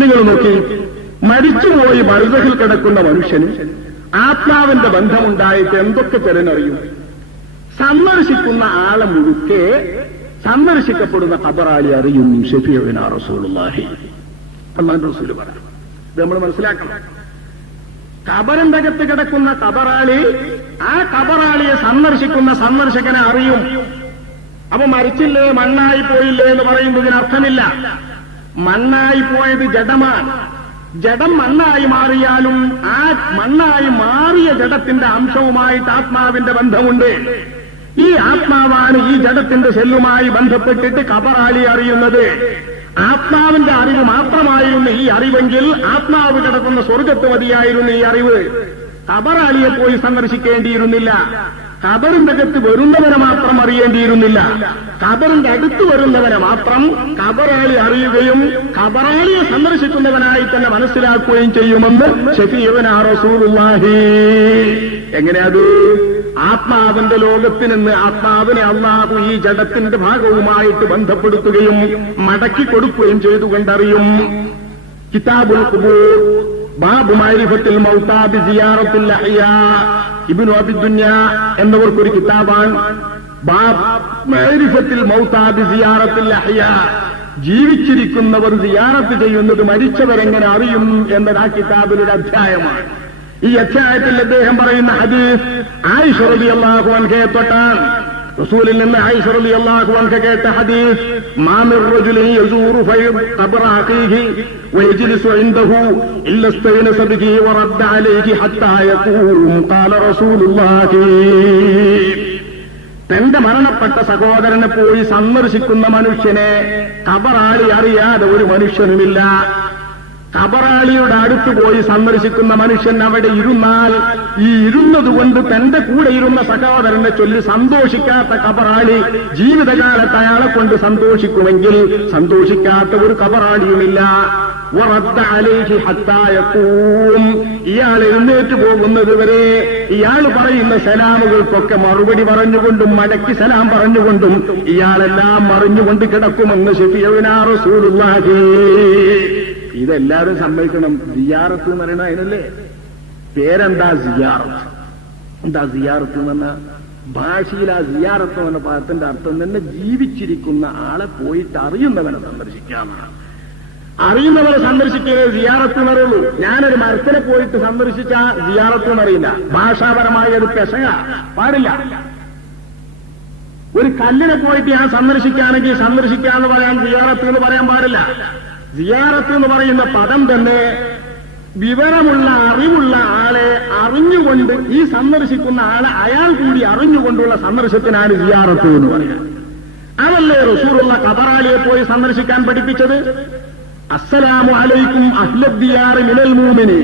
നിങ്ങൾ നോക്കി മരിച്ചുപോയി മരുതഹിൽ കിടക്കുന്ന മനുഷ്യന് ആത്മാവിന്റെ ബന്ധമുണ്ടായിട്ട് എന്തൊക്കെ തിരഞ്ഞറിയും സന്ദർശിക്കുന്ന ആളെ മുഴുക്കെ സന്ദർശിക്കപ്പെടുന്ന ഖബറാളി അറിയും ഷെഫിയുവിന റസൂലുള്ളാഹി. അള്ളാന്റെ റസൂൽ പറയാം ഇത് നമ്മൾ മനസ്സിലാക്കണം. കബറിന്റെ അകത്ത് കിടക്കുന്ന കബറാളി ആ കബറാളിയെ സന്ദർശിക്കുന്ന സന്ദർശകനെ അറിയും. അപ്പൊ മരിച്ചില്ലേ മണ്ണായി പോയില്ലേ എന്ന് പറയുന്നതിന് അർത്ഥമില്ല. മണ്ണായി പോയത് ജഡമാണ്. ജഡം മണ്ണായി മാറിയാലും ആ മണ്ണായി മാറിയ ജഡത്തിന്റെ അംശവുമായിട്ട് ആത്മാവിന്റെ ബന്ധമുണ്ട്. ഈ ആത്മാവാണ് ഈ ജഡത്തിന്റെ സെല്ലുമായി ബന്ധപ്പെട്ടിട്ട് കബറാലി അറിയുന്നത്. ആത്മാവിന്റെ അറിവ് മാത്രമായിരുന്നു ഈ അറിവെങ്കിൽ ആത്മാവ് കിടക്കുന്ന സ്വർഗത്ത് മതിയായിരുന്നു ഈ അറിവ്. കബറാലിയെ പോയി സന്ദർശിക്കേണ്ടിയിരുന്നില്ല. കബറിന്റെ അകത്ത് വരുന്നവനെ മാത്രം അറിയേണ്ടിയിരുന്നില്ല. കബറിന്റെ അടുത്ത് വരുന്നവരെ മാത്രം കബറാളി അറിയുകയും കബറാളിയെ സന്ദർശിക്കുന്നവനായി തന്നെ മനസ്സിലാക്കുകയും ചെയ്യുമെന്ന് ഷഫീവന റസൂലുള്ളാഹി. എങ്ങനെയത് ആത്മാവിന്റെ ലോകത്തിൽ നിന്ന് ആത്മാവിനെ അള്ളാഹു ഈ ജഡത്തിന്റെ ഭാഗവുമായിട്ട് ബന്ധപ്പെടുത്തുകയും മടക്കി കൊടുക്കുകയും ചെയ്തുകൊണ്ടറിയും. കിതാബുൽ ഖുബൂർ ബാബു മൗതാബി സിയാറത്തിൽ അഹ്യാ. ഇബ്നു അബിദുന്യ എന്നവർക്കൊരു കിതാബാണ്. ജീവിച്ചിരിക്കുന്നവർ സിയാറത്ത് ചെയ്യുന്നത് മരിച്ചവരെങ്ങനെ അറിയും എന്നത് ആ കിതാബിലൊരു അധ്യായമാണ്. ഈ അധ്യായത്തിൽ അദ്ദേഹം പറയുന്ന ഹദീസ് ആയിഷ റളിയല്ലാഹു അൻഹയെ തൊട്ടാണ്. റസൂലിൽ നിന്ന് ഐഷറലി അള്ളാഹുവാൻക്ക് കേട്ട ഹദീസ് മാമിർ തന്റെ മരണപ്പെട്ട സഹോദരനെ പോയി സന്ദർശിക്കുന്ന മനുഷ്യനെ കബറാളി അറിയാതെ ഒരു മനുഷ്യനുമില്ല. കബറാളിയുടെ അടുത്ത് പോയി സന്ദർശിക്കുന്ന മനുഷ്യൻ അവിടെ ഇരുന്നാൽ ഈ ഇരുന്നതുകൊണ്ട് തന്റെ കൂടെ ഇരുന്ന സഹോദരനെ ചൊല്ലി സന്തോഷിക്കാത്ത കബറാളി ജീവിതകാലത്ത് അയാളെ കൊണ്ട് സന്തോഷിക്കുമെങ്കിൽ സന്തോഷിക്കാത്ത ഒരു കബറാളിയുമില്ല. ഇയാൾ എഴുന്നേറ്റ് പോകുന്നത് വരെ ഇയാൾ പറയുന്ന സലാമുകൾക്കൊക്കെ മറുപടി പറഞ്ഞുകൊണ്ടും മടക്കി സലാം പറഞ്ഞുകൊണ്ടും ഇയാളെല്ലാം മറിഞ്ഞുകൊണ്ട് കിടക്കുമെന്ന് ഷെഫിയവിനാ റസൂലുള്ളാഹി. ഇതെല്ലാവരും സമ്മതിക്കണം. സിയാറത്ത് എന്ന് പറയുന്നത് അതിനല്ലേ? പേരെന്താ സിയാറത്ത് എന്താ സിയാറത്ത് എന്ന് പറഞ്ഞാൽ ഭാഷയിൽ ആ സിയാറത്ത് എന്ന പദത്തിന്റെ അർത്ഥം തന്നെ ജീവിച്ചിരിക്കുന്ന ആളെ പോയിട്ട് അറിയുന്നവനെ സന്ദർശിക്കാമെന്നാണ് അറിയുന്നവരെ സന്ദർശിക്കുന്നത് സിയാറത്ത് എന്നറിയുള്ളൂ ഞാനൊരു മരത്തിനെ പോയിട്ട് സന്ദർശിച്ച സിയാറത്ത് എന്നറിയില്ല ഭാഷാപരമായ ഒരു പെശക പാടില്ല. ഒരു കല്ലിനെ പോയിട്ട് ഞാൻ സന്ദർശിക്കുകയാണെങ്കിൽ സന്ദർശിക്കാന്ന് പറയാൻ സിയാറത്ത് എന്ന് പറയാൻ പാടില്ല. സിയാറത്ത് എന്ന് പറയുന്ന പദം തന്നെ വിവരമുള്ള അറിവുള്ള ആളെ അറിഞ്ഞുകൊണ്ട് ഈ സന്ദർശിക്കുന്ന ആളെ അയാൾ കൂടി അറിഞ്ഞുകൊണ്ടുള്ള സന്ദർശത്തിനാണ് സിയാറത്ത് എന്ന് പറയുന്നത്. അതല്ലേ റസൂറുള്ള കബറാലിയെ പോയി സന്ദർശിക്കാൻ പഠിപ്പിച്ചത്? അസ്സലാമു അലൈക്കും അഹ്ലദ്ദിയാർ മിനൽ മൂമിനി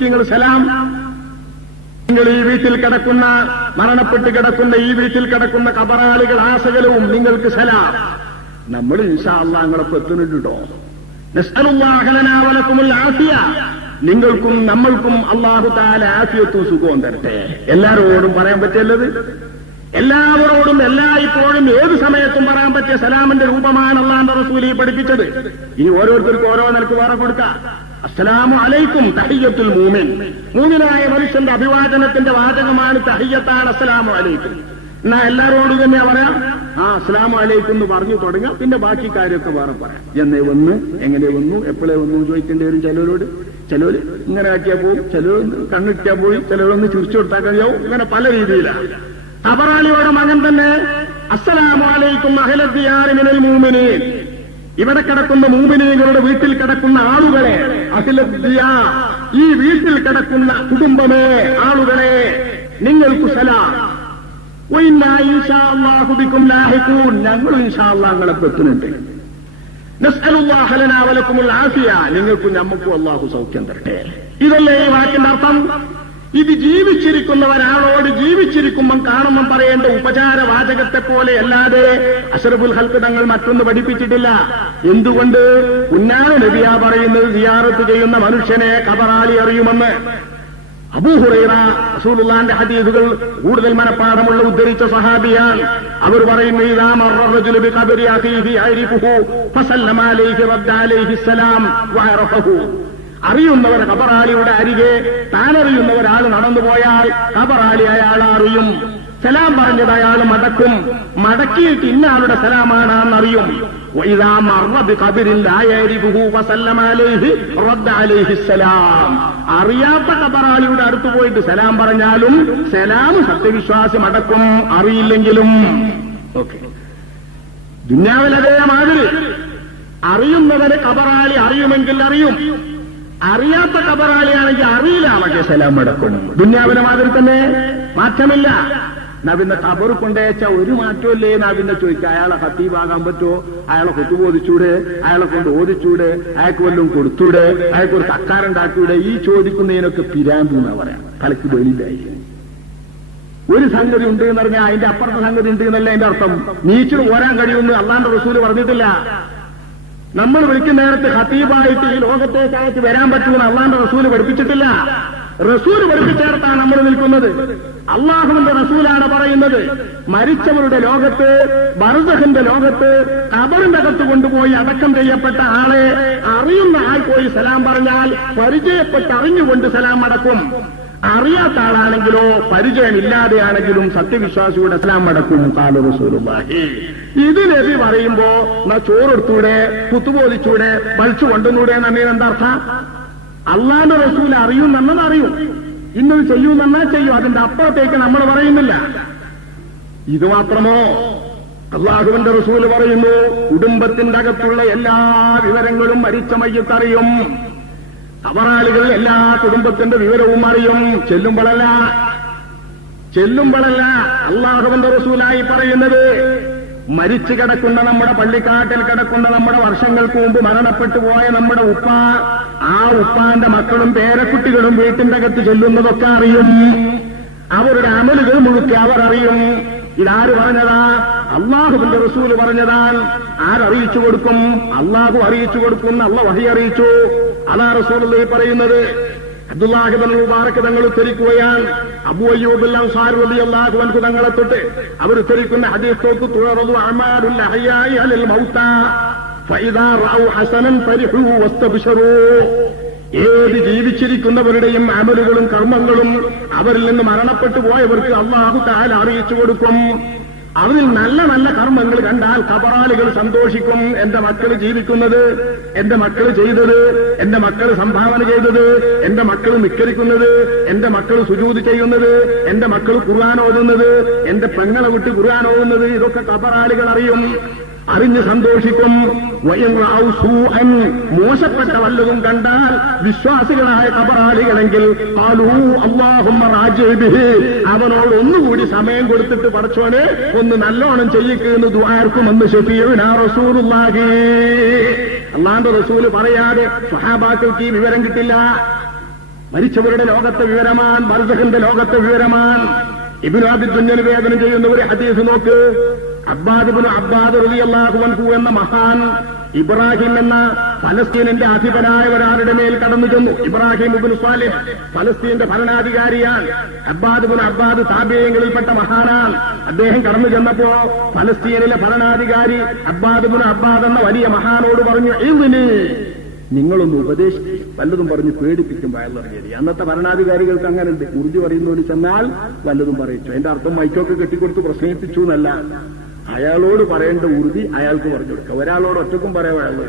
നിങ്ങൾ സലാം. നിങ്ങൾ ഈ വീട്ടിൽ കിടക്കുന്ന മരണപ്പെട്ട് കിടക്കുന്ന ഈ വീട്ടിൽ കിടക്കുന്ന കബറാളികൾ ആസകലവും നിങ്ങൾക്ക് സലാം. നമ്മൾ ഇൻഷാ അള്ളാങ്ങളൊക്കെ എത്തുന്നുണ്ടോ നിങ്ങൾക്കും നമ്മൾക്കും അള്ളാഹു താല ആഫിയത്തും സുഖവും തരട്ടെ. എല്ലാരോടും പറയാൻ പറ്റില്ലത് എല്ലാവരോടും എല്ലായ്പ്പോഴും ഏത് സമയത്തും പറയാൻ പറ്റിയ സലാമിന്റെ രൂപമാണ് അള്ളാന്റെ റസൂലി പഠിപ്പിച്ചത്. ഇനി ഓരോരുത്തർക്കും ഓരോ നിലയ്ക്ക് വേറെ കൊടുക്കാം. അസ്സലാമു അലൈക്കും തഹിയത്തുൽ മൂമിൻ. മൂമിനായ മനുഷ്യന്റെ അഭിവാചനത്തിന്റെ വാചകമാണ് തഹയ്യത്താണ് അസ്സലാമു അലൈക്കും. എന്നാ എല്ലാവരോടും തന്നെ പറയാം? ആ അസ്ലാം അലൈക്കും എന്ന് പറഞ്ഞു തുടങ്ങാം. പിന്നെ ബാക്കി കാര്യമൊക്കെ വേറെ പറയാം. എന്നേ വന്ന് എങ്ങനെ വന്നു എപ്പോഴേ വന്നു ചോദിക്കേണ്ടി വരും ചിലരോട്. ചിലവർ ഇങ്ങനെ ആക്കിയാൽ പോയി ചിലവർ കണ്ണിട്ടാൽ പോയി ചിലവരൊന്ന് ചിരിച്ചു കൊടുത്താൽ കഴിയാവും ഇങ്ങനെ പല രീതിയിലാണ് അബറാളിയോടെ മകൻ തന്നെ അസ്സലാമു അലൈക്കും അഹലദ്ദിയാറിമിനൽ മൂമിനെ ഇവിടെ കിടക്കുന്ന മൂമിനീകളുടെ വീട്ടിൽ കിടക്കുന്ന ആളുകളെ അഖിലദ്ദിയ ഈ വീട്ടിൽ കിടക്കുന്ന കുടുംബമേ ആളുകളെ നിങ്ങൾക്ക് സലാം. ഞങ്ങളും നിങ്ങൾക്കും ഞമ്മക്കും അള്ളാഹു സൗഖ്യം തരട്ടെ. ഇതല്ലേ ഈ വാക്കിന്റെ അർത്ഥം? ഇത് ജീവിച്ചിരിക്കുന്ന ഒരാളോട് ജീവിച്ചിരിക്കുമ്പം കാണുമ്പം പറയേണ്ട ഉപചാര വാചകത്തെ പോലെ അല്ലാതെ അഷറഫുൽ ഹൽക്ക് തങ്ങൾ മറ്റൊന്ന് പഠിപ്പിച്ചിട്ടില്ല. എന്തുകൊണ്ട്? ഉന്നാന നബിയ പറയുന്നത് സിയാറത്ത് ചെയ്യുന്ന മനുഷ്യനെ കബറാളി അറിയുമെന്ന്. അബൂഹുറൈറ റസൂലുള്ളാന്റെ ഹദീസുകൾ കൂടുതൽ മനപാഠമുള്ള ഉദ്ധരിച്ച സഹാബിയാണ്. അവർ പറയുന്നു ഇദാ മറ റജുലു ബിഖബരി അഖീഹി യഅരിഫുഹു ഫസല്ലമ അലൈഹി റദ്ദ അലൈഹി സലാം വഅറഫഹു അറിയുന്നവർ കബറാളിയുടെ അരികെ താനറിയുന്ന ഒരാൾ നടന്നുപോയാൽ കബറാളി അയാൾ അറിയും. സലാം പറഞ്ഞത് അയാൾ മടക്കും. മടക്കിയിട്ട് ഇന്ന ആളുടെ സലാമാണെന്നറിയും. അറിയാത്ത കബറാളിയുടെ അടുത്ത് പോയിട്ട് സലാം പറഞ്ഞാലും സലാം സത്യവിശ്വാസി മടക്കും അറിയില്ലെങ്കിലും. ഓക്കെ. ദുന്യാവിലതേ മാതിരി. അറിയുന്നവരെ കബറാളി അറിയുമെങ്കിൽ അറിയും. അറിയാത്ത കബറാളിയാണെങ്കിൽ അറിയില്ല അവരെ സലാം മടക്കും. ദുന്യാവിലെ മാതിരി തന്നെ മാറ്റമില്ല. എന്നാ ഖബർ കബർ കൊണ്ടയച്ച ഒരു മാറ്റമല്ലേ നബിന്റെ ചോദിക്കുക. അയാളെ ഹത്തീവാകാൻ പറ്റുമോ? അയാളെ കുത്തുബോധിച്ചൂടെ? അയാളെ കൊണ്ട് ഓദിച്ചൂടെ അയാൾക്ക് വല്ലതും കൊടുത്തൂടെ? അയാൾക്ക് ഒരു തക്കാരുണ്ടാക്കിയൂടെ ഈ ചോദിക്കുന്നതിനൊക്കെ പിരാന്ത് എന്നാ പറയാം. തലക്ക് വെളിയിലായി. ഒരു സംഗതി ഉണ്ട് എന്ന് പറഞ്ഞാൽ അതിന്റെ അപ്പുറത്തെ സംഗതി ഉണ്ട് എന്നല്ല അതിന്റെ അർത്ഥം. നീച്ചിന് ഓരാൻ കഴിയുമെന്ന് അള്ളാന്റെ റസൂൽ പറഞ്ഞിട്ടില്ല. നമ്മൾ വിളിക്കുന്ന നേരത്തെ ഹത്തീബായിട്ട് ഈ ലോകത്തേക്കായിട്ട് വരാൻ പറ്റുമെന്ന് അള്ളാന്റെ റസൂൽ പഠിപ്പിച്ചിട്ടില്ല. റസൂൽ പഠിപ്പിച്ചേർത്താണ് നമ്മൾ നിൽക്കുന്നത്. അള്ളാഹുവിന്റെ റസൂലാണ് പറയുന്നത്. മരിച്ചവരുടെ ലോകത്ത് ബർദഹിന്റെ ലോകത്ത് കബറിന്റെ അകത്ത് കൊണ്ടുപോയി അടക്കം ചെയ്യപ്പെട്ട ആളെ അറിയുന്ന ആൾ പോയി സലാം പറഞ്ഞാൽ പരിചയപ്പെട്ട് അറിഞ്ഞുകൊണ്ട് സലാം അടക്കും. അറിയാത്ത ആളാണെങ്കിലോ പരിചയമില്ലാതെയാണെങ്കിലും സത്യവിശ്വാസിയുടെ സലാം അടക്കും കാലു റസൂലുള്ളാഹി. ഇതിനെതി പറയുമ്പോ എന്നാ ചോറെടുത്തൂടെ കുത്തുപോലിച്ചൂടെ വലിച്ചു കൊണ്ടുന്നൂടെ എന്നതിന് എന്താ അർത്ഥം? അള്ളാന്റെ റസൂൽ അറിയും എന്നത് അറിയും. ഇന്നത് ചെയ്യുമെന്നാ ചെയ്യും. അതിന്റെ അപ്പുറത്തേക്ക് നമ്മൾ പറയുന്നില്ല. ഇത് മാത്രമോ? അള്ളാഹുവിന്റെ റസൂൽ പറയുന്നു കുടുംബത്തിന്റെ അകത്തുള്ള എല്ലാ വിവരങ്ങളും മരിച്ച മയ്യത്തറിയും കബറാളികൾ എല്ലാ കുടുംബത്തിന്റെ വിവരവും അറിയും. ചെല്ലുമ്പോഴല്ല ചെല്ലുമ്പോഴല്ല അള്ളാഹുവിന്റെ റസൂലായി പറയുന്നത്. മരിച്ചു കിടക്കുന്ന നമ്മുടെ പള്ളിക്കാട്ടിൽ കിടക്കുന്ന നമ്മുടെ വർഷങ്ങൾക്ക് മുമ്പ് മരണപ്പെട്ടു പോയ നമ്മുടെ ഉപ്പ ആ ഉപ്പാന്റെ മക്കളും പേരക്കുട്ടികളും വീട്ടിന്റെ അകത്ത് ചെല്ലുന്നതൊക്കെ അറിയും. അവരുടെ അമലുകൾ മുഴുക്കി അവർ അറിയും. ഇതാര് പറഞ്ഞതാ? അള്ളാഹുവിന്റെ റസൂൽ പറഞ്ഞതാൽ ആരറിയിച്ചു കൊടുക്കും? അള്ളാഹു അറിയിച്ചു കൊടുക്കും അല്ല വഹി അറിയിച്ചു. അതാ റസൂൽ പറയുന്നത്. അബ്ദുല്ലാഹിബൻ തങ്ങൾ ഉദ്ധരിക്കുകയാണ്. അബു അയ്യൂബുല്ലാം അൻസാർ അള്ളാഹു അൻഹു തങ്ങളെ തൊട്ട് അവർ ഉത്തരിക്കുന്ന ഹദീസ് തോക്ക് തുഴറതു അമാലുൽ അയ്യായി അലിൽ മൗത ഫൈദാ റഔ ഹസനൻ ഏത് ജീവിച്ചിരിക്കുന്നവരുടെയും അമലുകളും കർമ്മങ്ങളും അവരിൽ നിന്ന് മരണപ്പെട്ടു പോയവർക്ക് അള്ളാഹു താൽ അറിയിച്ചു കൊടുക്കും. അവരിൽ നല്ല നല്ല കർമ്മങ്ങൾ കണ്ടാൽ കബറാളികൾ സന്തോഷിക്കും. എന്റെ മക്കൾ ജീവിക്കുന്നത് എന്റെ മക്കൾ ചെയ്തത് എന്റെ മക്കൾ സംഭാവന ചെയ്തത് എന്റെ മക്കൾ നിക്കരിക്കുന്നത് എന്റെ മക്കൾ സുജൂത് ചെയ്യുന്നത് എന്റെ മക്കൾ ഖുർആൻ ഓതുന്നത് എന്റെ പെങ്ങളെ വിട്ട് ഖുർആൻ ഓതുന്നത് ഇതൊക്കെ കബറാളികൾ അറിയും. അറിഞ്ഞ് സന്തോഷിക്കും. മോശപ്പെട്ട വല്ലതും കണ്ടാൽ വിശ്വാസികളായ കബറാളികളെങ്കിൽ അവനോട് ഒന്നുകൂടി സമയം കൊടുത്തിട്ട് പടച്ചോനെ ഒന്ന് നല്ലോണം ചെയ്യിക്കുന്നു ദ്വാർക്കുമെന്ന് ഷഫീഉനാ റസൂലുള്ളാഹി. അള്ളാന്റെ റസൂൽ പറയാതെ സഹാബാക്കൾക്ക് ഈ വിവരം കിട്ടില്ല. മരിച്ചവരുടെ ലോകത്തെ വിവരമാണ് ബർസഖിന്റെ ലോകത്തെ വിവരമാൻ ഇബിനാബി തുന്നൽ വേദന ചെയ്യുന്ന ഒരു ഹദീസ് നോക്ക്. അബ്ബാദിബിന് അബ്ബാദ് റളിയല്ലാഹു അൻഹു എന്ന മഹാൻ ഇബ്രാഹിം എന്ന ഫലസ്തീനിന്റെ അധിപനായ ഒരാളുടെ മേൽ കടന്നു ചെന്നു. ഇബ്രാഹിം ഇബുൽ സ്വാലിഹ് ഫലസ്തീന്റെ ഭരണാധികാരിയാണ്. അബ്ബാദിബിൻ അബ്ബാദ് താബേയങ്ങളിൽപ്പെട്ട മഹാനാണ്. അദ്ദേഹം കടന്നു ചെന്നപ്പോ ഫലസ്തീനിലെ ഭരണാധികാരി അബ്ബാദിബിൻ അബ്ബാദ് എന്ന വലിയ മഹാനോട് പറഞ്ഞു ഇതിന് നിങ്ങളൊന്ന് ഉപദേശിക്കും. വല്ലതും പറഞ്ഞ് പേടിപ്പിക്കും വയലിറങ്ങിയത് അന്നത്തെ ഭരണാധികാരികൾക്ക് അങ്ങനെ ഉണ്ട് ഉറുദു പറയുന്നവര് ചെന്നാൽ വല്ലതും പറയിച്ചു. അതിന്റെ അർത്ഥം മൈക്കൊക്കെ കെട്ടിക്കൊടുത്ത് പ്രസംഗിപ്പിച്ചു എന്നല്ല. അയാളോട് പറയേണ്ട ഉറുതി അയാൾക്ക് പറഞ്ഞു കൊടുക്കുക ഒരാളോട് ഒറ്റക്കും പറയാൻ വയറ്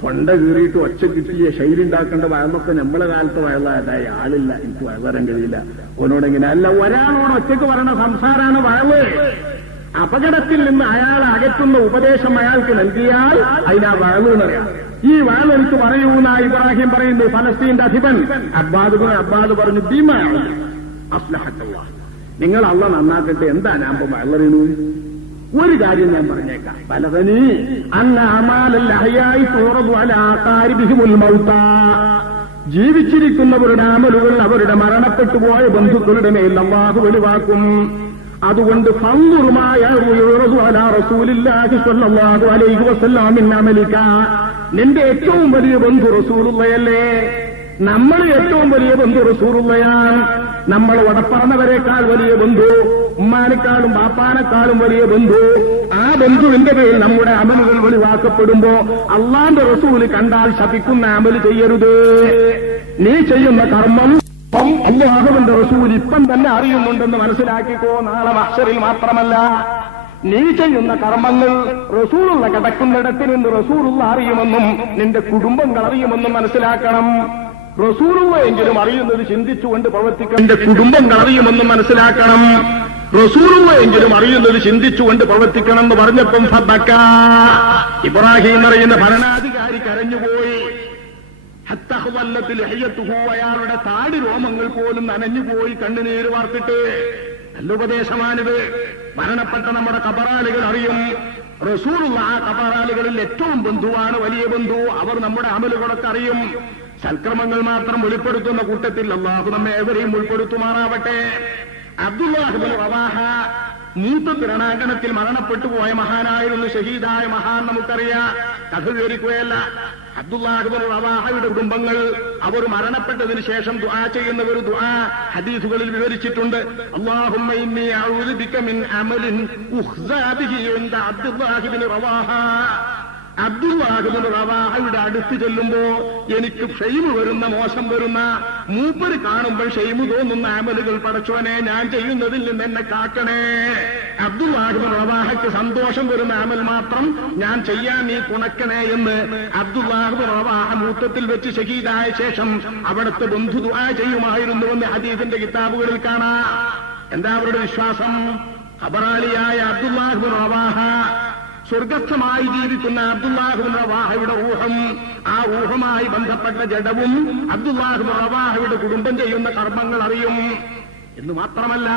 തൊണ്ട കീറിയിട്ട് ഒച്ച കിട്ടിയ ശൈലി ഉണ്ടാക്കേണ്ട വയറൊക്കെ നമ്മളെ കാലത്ത് വയറായ ആളില്ല എനിക്ക് വയറാൻ കഴിയില്ല. ഓനോടെങ്ങനെ അല്ല ഒരാളോട് ഒറ്റയ്ക്ക് പറയണ സംസാരമാണ് വയൽ അപകടത്തിൽ നിന്ന് അയാൾ അകറ്റുന്ന ഉപദേശം അയാൾക്ക് നൽകിയാൽ അതിനാ വയലു എന്നറിയാം ഈ വയൽ എനിക്ക് പറയൂന്ന ഇബ്രാഹിം പറയുന്നു ഫലസ്തീന്റെ അധിപൻ അബ്ബാദ് അബ്ബാദ് പറഞ്ഞു ഭീമ അസ്ലഹത്തുള്ള നിങ്ങൾ അള്ള നന്നാക്കട്ടെ. എന്താ ഞാൻ ഇപ്പൊ വയലറിയണു ഒരു കാര്യം ഞാൻ പറഞ്ഞേക്കാം. പലതന് അന്ന അമാലല്ല അഹയായി തോറതു അല ആകാരിബിഹിമുൽ മൗത്ത. ജീവിച്ചിരിക്കുന്നവരുടെ അമലുകൾ അവരുടെ മരണപ്പെട്ടു പോയ ബന്ധുക്കളുടെ മേൽ അള്ളാഹു വെളിവാക്കും. അതുകൊണ്ട് അമലിക്ക നിന്റെ ഏറ്റവും വലിയ ബന്ധു റസൂലുള്ളയല്ലേ? നമ്മൾ ഏറ്റവും വലിയ ബന്ധു റസൂറുള്ളയാണ് നമ്മൾ വടപ്പറന്നവരെക്കാൾ വലിയ ബന്ധു. ഉമ്മാനേക്കാളും ബാപ്പാനേക്കാളും വലിയ ബന്ധു. ആ ബന്ധുവിന്റെ പേരിൽ നമ്മുടെ അമലുകൾ വെളിവാക്കപ്പെടുമ്പോ അള്ളാന്റെ റസൂൽ കണ്ടാൽ ശപിക്കുന്ന അമൽ ചെയ്യരുത്. നീ ചെയ്യുന്ന കർമ്മം അല്ലാഹുവിന്റെ റസൂൽ ഇപ്പം തന്നെ അറിയുന്നുണ്ടെന്ന് മനസ്സിലാക്കിക്കോ. നാളെ അക്ഷരിൽ മാത്രമല്ല. നീ ചെയ്യുന്ന കർമ്മങ്ങൾ റസൂറുള്ള കിടക്കുന്നിടത്ത് നിന്ന് റസൂറുള്ള അറിയുമെന്നും നിന്റെ കുടുംബങ്ങൾ അറിയുമെന്നും മനസ്സിലാക്കണം. റസൂറുള്ള എങ്കിലും അറിയുന്നത് ചിന്തിച്ചുകൊണ്ട് പ്രവർത്തിക്കണം. നിന്റെ കുടുംബങ്ങൾ അറിയുമെന്നും മനസ്സിലാക്കണം. റസൂലുള്ള എങ്കിലും അറിയുന്നത് ചിന്തിച്ചുകൊണ്ട് പ്രവർത്തിക്കണം എന്ന് പറഞ്ഞപ്പം ഫബക്ക ഇബ്രാഹിം അറിയുന്ന ഭരണാധികാരി കരഞ്ഞുപോയി. ഹത്തഹ്വല്ലത്തിൽ അയാളുടെ താടി രോമങ്ങൾ പോലും നനഞ്ഞുപോയി കണ്ണുനീര് വാർത്തിട്ട്. നല്ല ഉപദേശമാണിത്. മരണപ്പെട്ട നമ്മുടെ കബറാളികൾ അറിയും. റസൂറുള്ള ആ കബറാളികളിൽ ഏറ്റവും ബന്ധുവാണ് വലിയ ബന്ധു. അവർ നമ്മുടെ അമലുകളൊക്കെ അറിയും. സൽക്രമങ്ങൾ മാത്രം വെളിപ്പെടുത്തുന്ന കൂട്ടത്തിൽ അള്ളാഹു നമ്മെ ഏവരെയും ഉൾപ്പെടുത്തുമാറാവട്ടെ. അബ്ദുല്ലാഹിബിൻ റവാഹ മൂത്ത തിരണാങ്കണത്തിൽ മരണപ്പെട്ടു പോയ മഹാനായിരുന്നു ഷഹീദായ മഹാൻ നമുക്കറിയാം. കഥ വിവരിക്കുകയല്ല അബ്ദുല്ലാഹിബിൻ റവാഹയുടെ കുടുംബങ്ങൾ അവർ മരണപ്പെട്ടതിന് ശേഷം ദുആ ചെയ്യുന്ന ഒരു ദുആ ഹദീസുകളിൽ വിവരിച്ചിട്ടുണ്ട്. അല്ലാഹുമ്മ ഇന്നി അഊദു ബിക മിൻ അമലിൻ ഉഖ്സാ ഇൻദ റവാഹ അബ്ദുല്ലാഹിബിൻ റവാഹയുടെ അടുത്ത് ചെല്ലുമ്പോ എനിക്ക് ഷെയ്മ് വരുന്ന മോശം വരുന്ന മൂപ്പര് കാണുമ്പോൾ ഷെയ്മ് തോന്നുന്ന അമലുകൾ പടച്ചോനെ ഞാൻ ചെയ്യുന്നതിൽ നിന്ന് എന്നെ കാക്കണേ. അബ്ദുൽ വാഹിബിൻ റവാഹയ്ക്ക് സന്തോഷം വരുന്ന അമൽ മാത്രം ഞാൻ ചെയ്യാൻ നീ കുണക്കണേ എന്ന് അബ്ദുൽ അബ്ദുല്ലാഹിബിൻ റവാഹ മൂത്തത്തിൽ വെച്ച് ഷഹീദായ ശേഷം അവിടുത്തെ ബന്ധു ദുആ ചെയ്യുമായിരുന്നുവെന്ന് ഹദീസിന്റെ കിതാബുകളിൽ കാണാം. എന്താ അവരുടെ വിശ്വാസം? ഖബറാലിയായ അബ്ദുല്ലാഹിബിൻ റവാഹ സ്വർഗസ്ഥമായി ജീവിക്കുന്ന അബ്ദുല്ലാഹു റവാഹയുടെ ഊഹം ആ ഊഹമായി ബന്ധപ്പെട്ട ജഡവും അബ്ദുല്ലാഹു റവാഹയുടെ കുടുംബം ചെയ്യുന്ന കർമ്മങ്ങൾ അറിയും. എന്ന് മാത്രമല്ല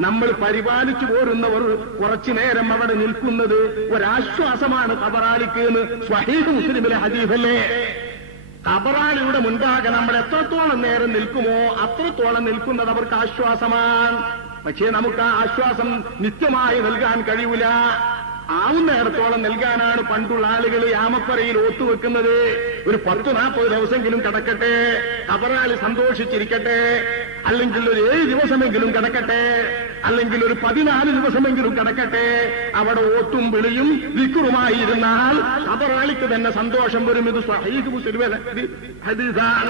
നമ്മൾ പരിപാലിച്ചു പോരുന്നവർ കുറച്ചു നേരം അവിടെ നിൽക്കുന്നത് ഒരാശ്വാസമാണ് കബറാലിക്ക് എന്ന് സ്വഹീദ് മുസ്ലിമിലെ ഹദീഫല്ലേ? കബറാലിയുടെ മുൻപാകെ നമ്മൾ എത്രത്തോളം നേരം നിൽക്കുമോ അത്രത്തോളം നിൽക്കുന്നത് അവർക്ക് ആശ്വാസമാണ്. പക്ഷേ നമുക്ക് ആ ആശ്വാസം നിത്യമായി നൽകാൻ കഴിയൂല. ആവുന്നിടത്തോളം നൽകാനാണ് പണ്ടുള്ള ആളുകൾ യാമപ്പറയിൽ ഓത്തുവെക്കുന്നത് ഒരു പത്ത് നാൽപ്പത് ദിവസമെങ്കിലും കിടക്കട്ടെ കബറാളി സന്തോഷിച്ചിരിക്കട്ടെ അല്ലെങ്കിൽ ഒരു ഏഴ് ദിവസമെങ്കിലും കിടക്കട്ടെ അല്ലെങ്കിൽ ഒരു പതിനാല് ദിവസമെങ്കിലും കിടക്കട്ടെ അവിടെ ഓത്തും വിളിയും വിക്കുറുമായി ഇരുന്നാൽ കബറാളിക്ക് തന്നെ സന്തോഷം വരും. ഇത് സഹീദ് മുസ്ലിം ഹദീസാണ്.